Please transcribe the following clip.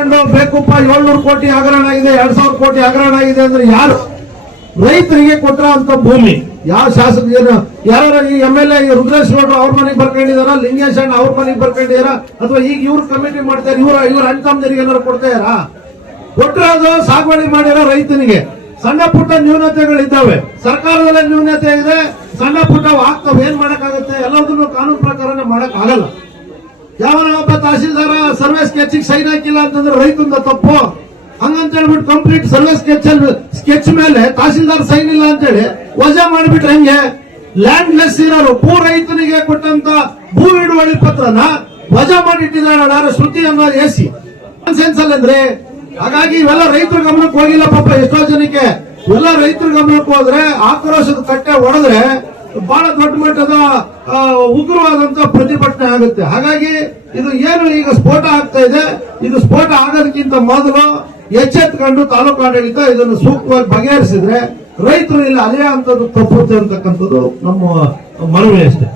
ತಗೊಂಡು ಬೇಕಪ್ಪ 700 ಕೋಟಿ ಹಗರಣ ಆಗಿದೆ, 2000 ಕೋಟಿ ಹಗರಣ ಆಗಿದೆ ಅಂದ್ರೆ ಯಾರು? ರೈತರಿಗೆ ಕೊಟ್ರ ಅಂತ ಭೂಮಿ ಯಾವ ಶಾಸಕ ಯಾರು? ಈ MLA ರುದ್ರೇಶ್ ಗೌಡ್ರು ಅವ್ರ ಮನೆಗೆ ಬರ್ಕೊಂಡಿದಾರ, ಲಿಂಗೇಶ್ ಅಣ್ಣ ಅವ್ರ ಮನೆಗೆ ಬರ್ಕೊಂಡಿದಾರ, ಅಥವಾ ಈಗ ಇವ್ರು ಕಮಿಟಿ ಮಾಡ್ತಾರೆ, ಇವ್ರ ಅಣ್ಣ ತಮ್ಮದರಿಗೆ ಏನಾರು ಕೊಡ್ತಾರ? ಕೊಟ್ಟರೆ ಸಾಗುವಳಿ ಮಾಡಿರೋ ರೈತನಿಗೆ ಸಣ್ಣ ಪುಟ್ಟ ನ್ಯೂನತೆಗಳಿದ್ದಾವೆ. ಸರ್ಕಾರದಲ್ಲೇ ನ್ಯೂನತೆ ಇದೆ, ಸಣ್ಣ ಪುಟ್ಟ ಆಗ್ತಾವೆ. ಏನ್ ಮಾಡಕ್ಕಾಗುತ್ತೆ? ಎಲ್ಲದನ್ನು ಕಾನೂನು ಪ್ರಕಾರನೇ ಮಾಡಕ್ ಆಗಲ್ಲ. ಯಾವನ ಒಬ್ಬ ತಹಸೀಲ್ದಾರ ಸರ್ವೆ ಸ್ಕೆಚ್ ಸೈನ್ ಹಾಕಿಲ್ಲ ಅಂತಂದ್ರೆ ರೈತಂದ ತಪ್ಪು. ಹಂಗಂತ ಹೇಳ್ಬಿಟ್ಟು ಕಂಪ್ಲೀಟ್ ಸರ್ವೆ ಸ್ಕೆಚ್ ಮೇಲೆ ತಹಸೀಲ್ದಾರ್ ಸೈನ್ ಇಲ್ಲ ಅಂತೇಳಿ ವಜಾ ಮಾಡಿಬಿಟ್ರೆ ಹೆಂಗೆ? ಲ್ಯಾಂಡ್ ಲೆಸ್ ಇರೋರು ಭೂ ರೈತನಿಗೆ ಕೊಟ್ಟಂತ ಭೂ ಹಿಡುವಳಿ ಪತ್ರನ ವಜಾ ಮಾಡಿಟ್ಟಿದ್ದಾರೆ ಶ್ರುತಿ ಅನ್ನೋ ಎಸಿ ಸೆನ್ಸ್ ಅಲ್ಲಂದ್ರೆ. ಹಾಗಾಗಿ ಇವೆಲ್ಲ ರೈತರ ಗಮನಕ್ಕೆ ಹೋಗಿಲ್ಲ ಪಾಪ. ಎಷ್ಟೋ ಜನಕ್ಕೆ ಎಲ್ಲ ರೈತರ ಗಮನಕ್ಕೆ ಹೋದ್ರೆ ಆಕ್ರೋಶದ ಕಟ್ಟೆ ಹೊಡೆದ್ರೆ ಬಹಳ ದೊಡ್ಡ ಮಟ್ಟದ ಉಗ್ರವಾದಂತ ಪ್ರತಿಭಟನೆ ಆಗುತ್ತೆ. ಹಾಗಾಗಿ ಇದು ಏನು ಈಗ ಸ್ಫೋಟ ಆಗ್ತಾ ಇದೆ, ಇದು ಸ್ಫೋಟ ಆಗೋದಕ್ಕಿಂತ ಮೊದಲು ಎಚ್ಚೆತ್ಕೊಂಡು ತಾಲೂಕು ಆಡಳಿತ ಇದನ್ನು ಸೂಕ್ತವಾಗಿ ಬಗೆಹರಿಸಿದ್ರೆ ರೈತರು ಇಲ್ಲಿ ಅಲೆಯ ಅಂತದ್ದು ತಪ್ಪುತ್ತೆ ಅಂತಕ್ಕಂಥದ್ದು ನಮ್ಮ ಮನವಿ ಅಷ್ಟೇ.